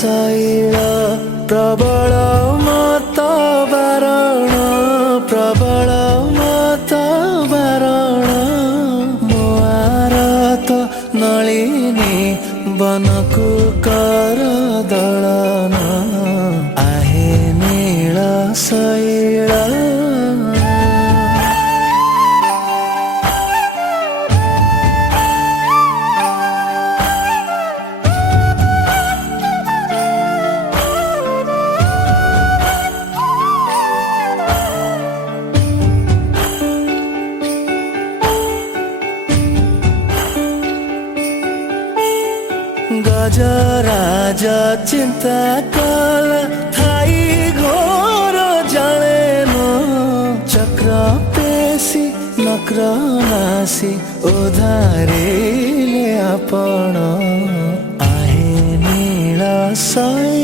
शैल प्रबल मत बारण प्रबल मत बारण मोआर तो नलिनी बनकु कर दलन आहे नील शैल गजराज चिंता कल थाई घोर जाने चक्र पेशी नक्र नासी उधारे आपण आहे नील शैल।